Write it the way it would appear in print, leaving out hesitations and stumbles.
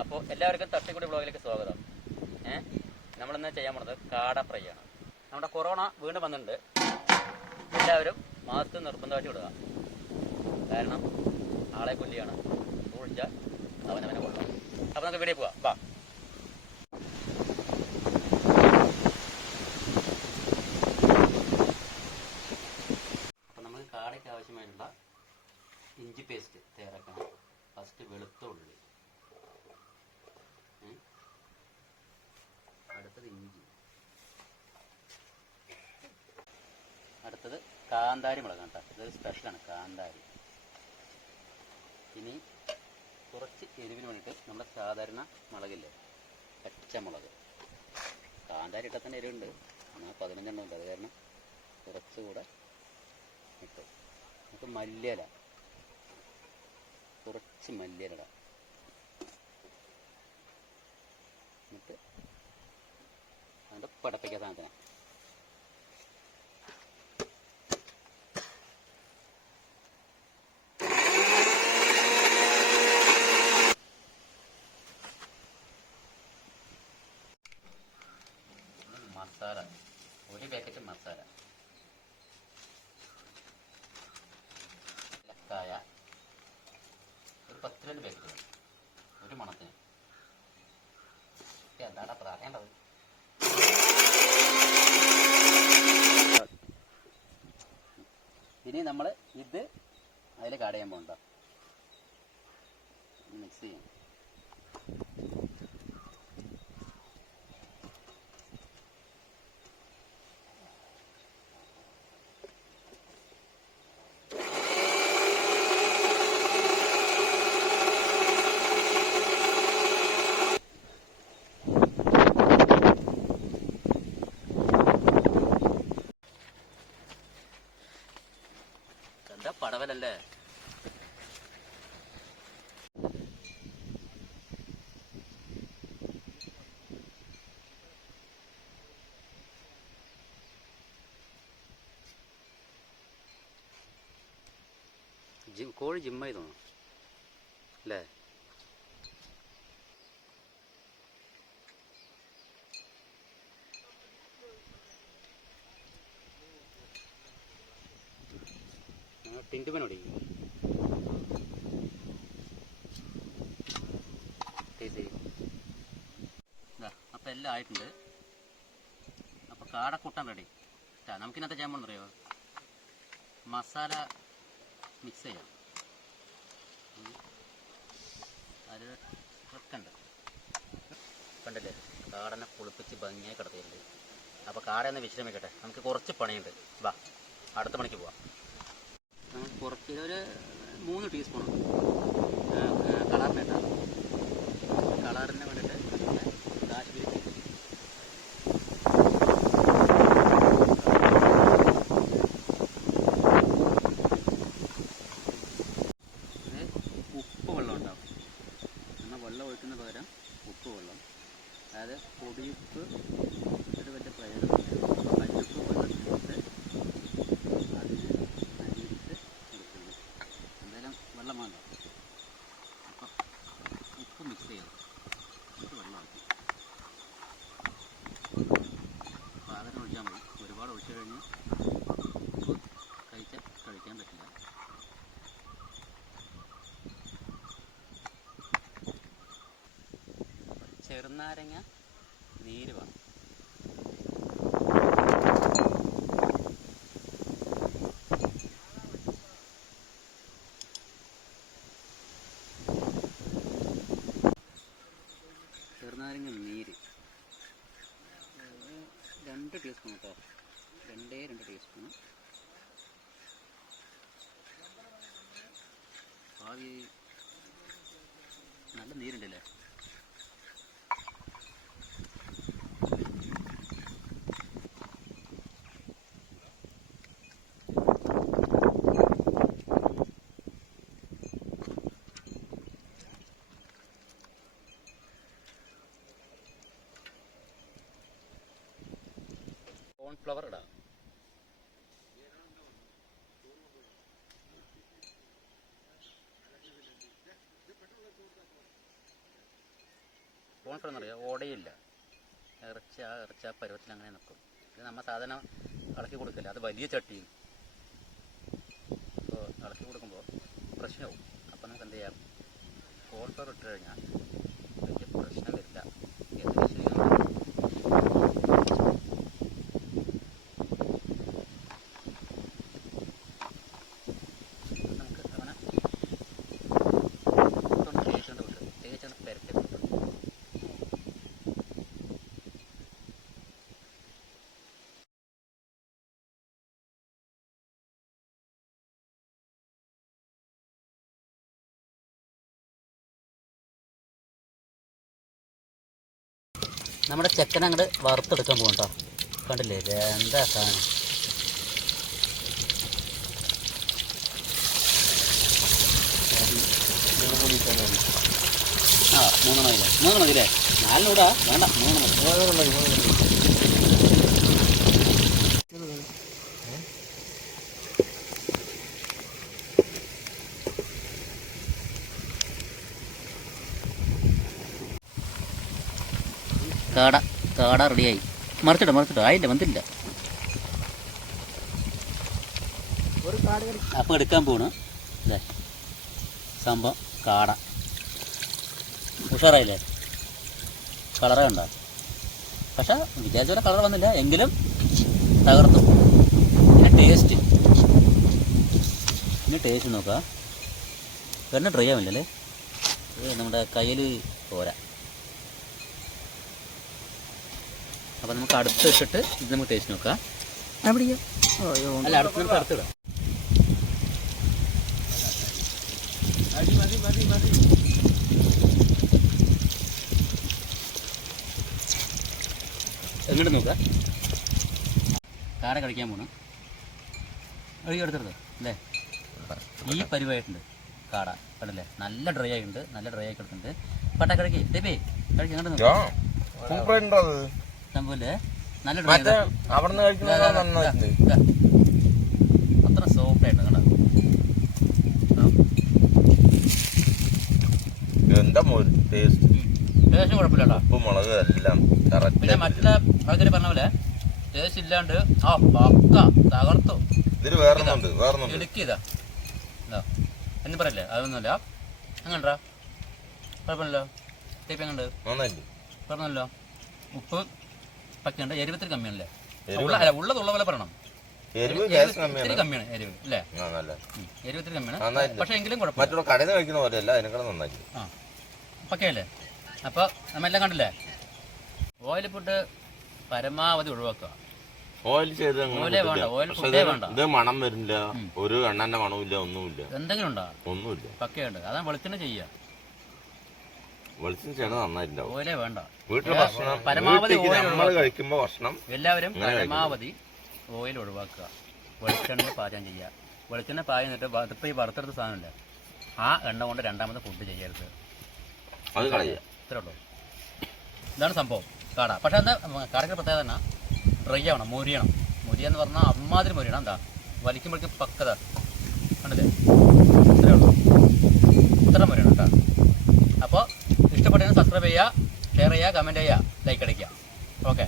അപ്പോൾ എല്ലാവർക്കും തട്ടിക്കുടി ബ്ലോഗിലേക്ക് സ്വാഗതം. നമ്മളിന്ന് ചെയ്യാൻ പോണത് കാട ഫ്രൈ ആണ്. നമ്മുടെ കൊറോണ വീണ്ടും വന്നിട്ടുണ്ട്. എല്ലാവരും മാസ്ക് നിർബന്ധമായിട്ട് ഇടുക. കാരണം ആളെ കൊല്ലിയാണ്. കുഴിച്ചാൽ അവനവനെ കൊള്ളാം. അപ്പോൾ നമുക്ക് വീഡിയോ പോവാം. വാ. അപ്പോൾ നമുക്ക് കാടയ്ക്ക് ആവശ്യമായിട്ടുള്ള ഇഞ്ചി പേസ്റ്റ് തയ്യാറാക്കണം. ഫസ്റ്റ് വെളുത്ത ഉള്ളി, അടുത്തത് ഇഞ്ചി, അടുത്തത് കാന്താരി മുളകാണ് കേട്ടോ. ഇതൊരു സ്പെഷ്യലാണ് കാന്താരി. ഇനി കുറച്ച് എരിവിന് വേണ്ടിയിട്ട് നമ്മുടെ സാധാരണ മുളകില്ലേ, പച്ചമുളക്. കാന്താരി ഇട്ടാൽ തന്നെ എരിവുണ്ട്, എന്നാൽ 15 ഉണ്ട്. അത് കാരണം കുറച്ചുകൂടെ ഇട്ടു. നമുക്ക് മല്ലിയില, കുറച്ച് മല്ലിയില ഇടാം. എന്നിട്ട് അതിൻ്റെ പടപ്പിക്കുക സാധനത്തിന്. മസാല, ഒരു പാക്കറ്റ് മസാല, കായ ഒരു 10-12 പാക്കറ്റ്, ഒരു മണത്തിന്. എന്താണ് പറയേണ്ടത്? ഇനി നമ്മൾ ഇത് അതിലേക്ക് ആഡ് ചെയ്യാൻ പോകണ്ട, മിക്സ് ചെയ്യാം. എന്താ പടവലല്ലേ? കോഴി ജിമ്മായി തോന്നുന്നു അല്ലേ? ടിൻറ്റുമനോടി അപ്പം എല്ലാം ആയിട്ടുണ്ട്. അപ്പോൾ കാടക്കൂട്ടാൻ റെഡി. നമുക്കിന്നത്തെ ചെയ്യാൻ പോകുന്നത് അറിയോ? മസാല മിക്സ് ചെയ്യാം. അത് വെക്കണ്ട, കണ്ടില്ലേ? കാടനെ കുളിപ്പിച്ച് ഭംഗിയായി കിടത്തിയിട്ടുണ്ട്. അപ്പോൾ കാടയൊന്ന് വിശ്രമിക്കട്ടെ, നമുക്ക് കുറച്ച് പണിയുണ്ട്. വാ, അടുത്ത പണിക്ക് പോവാം. നമുക്ക് കുറച്ച് ഒരു 3 ടീസ്പൂൺ കളറിന് ഇട്ടാൽ, കളറിന് വേണ്ടിയിട്ട് കാശ്മീരി ഉപ്പ് വെള്ളം ഉണ്ടാവും. എന്നാൽ വെള്ളം ഒഴിക്കുന്ന പകരം ഉപ്പ് വെള്ളം, അതായത് പൊടിയുപ്പ് ഒരു വലിയ പ്രയോജനമില്ല. കല്ലുപ്പ് വെള്ളത്തിലിട്ട് അതിന് അരിയിട്ട് എടുക്കുന്നു. എന്തായാലും വെള്ളം വേണ്ട. അപ്പം ഉപ്പ് മിക്സ് ചെയ്യണം, എന്നിട്ട് വെള്ളമാക്കി പാകത്തിന് ഒഴിച്ചാൽ മതി. ഒരുപാട് ഒഴിച്ചു കഴിഞ്ഞാൽ ഉപ്പ് കഴിക്കാൻ പറ്റില്ല. ചെറുനാരങ്ങ നീര് വേണം. ചെറുനാരങ്ങ നീര് 2 ടീസ്പൂൺ കേട്ടോ, 2 ടീസ്പൂൺ. ആവി നല്ല നീരുണ്ടല്ലേ? കോൺഫ്ലവർ ഇടാം. കോൺഫ്ലോർ എന്ന് പറയുക ഓടയില്ല, ഇറച്ച പരുവത്തിൽ അങ്ങനെ നിൽക്കും. ഇത് നമ്മൾ സാധനം ഇളക്കി കൊടുക്കില്ല, അത് വലിയ ചട്ടിയും. അപ്പോൾ ഇളക്കി കൊടുക്കുമ്പോൾ പ്രശ്നമാവും. അപ്പോൾ നമുക്ക് എന്ത് ചെയ്യാം, കോൺഫ്ലോർ ഇട്ട് കഴിഞ്ഞാൽ വലിയ പ്രശ്നം വരില്ല. എന്ത് ശരിയാണ് നമുക്ക് അങ്ങനെ തേച്ചുകൊണ്ട് വിട്ട് തേച്ചൊന്ന് പെരട്ടി കൊടുക്കും. നമ്മുടെ ചെക്കൻ അങ്ങോട്ട് വറുത്തെടുക്കാൻ പോകും കേട്ടോ. കണ്ടില്ലേ എന്താ സാധനം. ആ 3 മതിയില്ലേ, 3 മതിയില്ലേ, 4 കൂടാ വേണ്ട, 3 മതി. കാട റെഡിയായി. മറിച്ചിട്ടോ ആയില്ല, വന്നില്ല. അപ്പോൾ എടുക്കാൻ പോണ് അല്ലേ സംഭവം. കാട ഉഷാറായില്ലേ, കളറേ ഉണ്ടോ? പക്ഷെ വിചാരിച്ച പോലെ കളർ വന്നില്ല, എങ്കിലും തകർത്തു. പിന്നെ ടേസ്റ്റ് നോക്കാം. എണ്ണ ഡ്രൈ ആവില്ലല്ലേ, നമ്മുടെ കയ്യിൽ പോരാ. അപ്പോൾ നമുക്ക് അടുത്ത് ഇട്ടിട്ട് ഇത് നമുക്ക് ടേസ്റ്റ് നോക്കാം. അല്ല അടുത്ത് നമുക്ക് അടുത്തിടാം. എങ്ങോട്ട് നോക്കാം. കാട കഴിക്കാൻ പോകണം. എടുത്തെടുത്ത് അല്ലേ, ഈ പരിവായിട്ടുണ്ട് കാട. കണ്ടല്ലേ നല്ല ഡ്രൈ ആയിട്ടുണ്ട്, നല്ല ഡ്രൈ ആയി കിടക്കുന്നുണ്ട്. പട്ട കഴിക്കേ ദേ കഴിക്കാൻ കണ്ടു സംഭവല്ലേ, നല്ല ഡ്രൈ അത്ര സോഫ്റ്റ് ആയിട്ട് കണ്ടോ. ടേസ്റ്റ് കുഴപ്പമില്ല. പിന്നെ മറ്റുള്ള ആൾക്കാർ പറഞ്ഞ പോലെ ടേസ്റ്റ് ഇല്ലാണ്ട് ആ പക്ക തകർത്തു. ഇടുക്കിയതാ എന്ന് പറയല്ലേ, അതൊന്നുമല്ല. അങ്ങണ്ടാ കുഴപ്പമില്ലല്ലോ. ടേപ്പ് എങ്ങണ്ട് പറഞ്ഞല്ലോ. ഉപ്പ് പക്കയുണ്ട്, എരിവത്തിൽ കമ്മിയാണല്ലേ. ഉള്ളതുള്ള പോലെ പറയണം. ഇത്തിരി കമ്മിയാണ് എരിവ് അല്ലേ, എരിവത്തിൽ കമ്മിയാണ്. പക്ഷെ എങ്കിലും കുഴപ്പമില്ല. ആ പക്കയല്ലേ. അപ്പോൾ നമ്മെല്ലാം കണ്ടില്ലേ, ഓയിൽ ഫുഡ് പരമാവധി ഒഴിവാക്കുക. ഇത് മണം വരില്ല, ഒരു എണ്ണന്റെ മണമില്ല, ഒന്നുമില്ല. എന്തെങ്കിലും ഉണ്ടോ? ഒന്നുമില്ല, പക്കയുണ്ട്. അതാണ് വെളിച്ചെണ്ണ ചെയ്യുക. വെളിച്ചെണ്ണ ചെയ്യണത് നന്നായിട്ടുണ്ടാവും. ഓയിലേ വേണ്ട. വീട്ടിലെ ഭക്ഷണം പരമാവധി കഴിക്കുമ്പോൾ ഭക്ഷണം എല്ലാവരും പരമാവധി ഓയിൽ ഒഴിവാക്കുക. വെളിച്ചെണ്ണ പാചകം ചെയ്യുക. വെളിച്ചെണ്ണ പാചകം ചെയ്തിട്ട് ഇപ്പോൾ ഈ വറുത്തെടുത്ത സാധനമില്ല, ആ എണ്ണ കൊണ്ട് രണ്ടാമത് ഫുഡ് ചെയ്യരുത്. അത് കളയുക. ഇത്രേ ഉള്ളൂ. ഇതാണ് സംഭവം കാട. പക്ഷെ എന്താ കാടയ്ക്ക് പ്രത്യേകത തന്നെ ഡ്രൈ ആവണം, മൊരിയണം. മൊരിയെന്ന് പറഞ്ഞാൽ അമ്മാതിരി മൊരിയണം. എന്താ വലിക്കുമ്പോഴേക്കും പക്കത കണ്ടില്ലേ, ഇത്രേ ഉള്ളൂ. ഇത്ര മൊരിയണം കേട്ടോ. അപ്പോൾ ഇഷ്ടപ്പെട്ടതിന് സബ്സ്ക്രൈബ് ചെയ്യുക, ഷെയർ ചെയ്യുക, കമൻറ്റ് ചെയ്യുക, ലൈക്ക് അടിക്കുക. ഓക്കെ.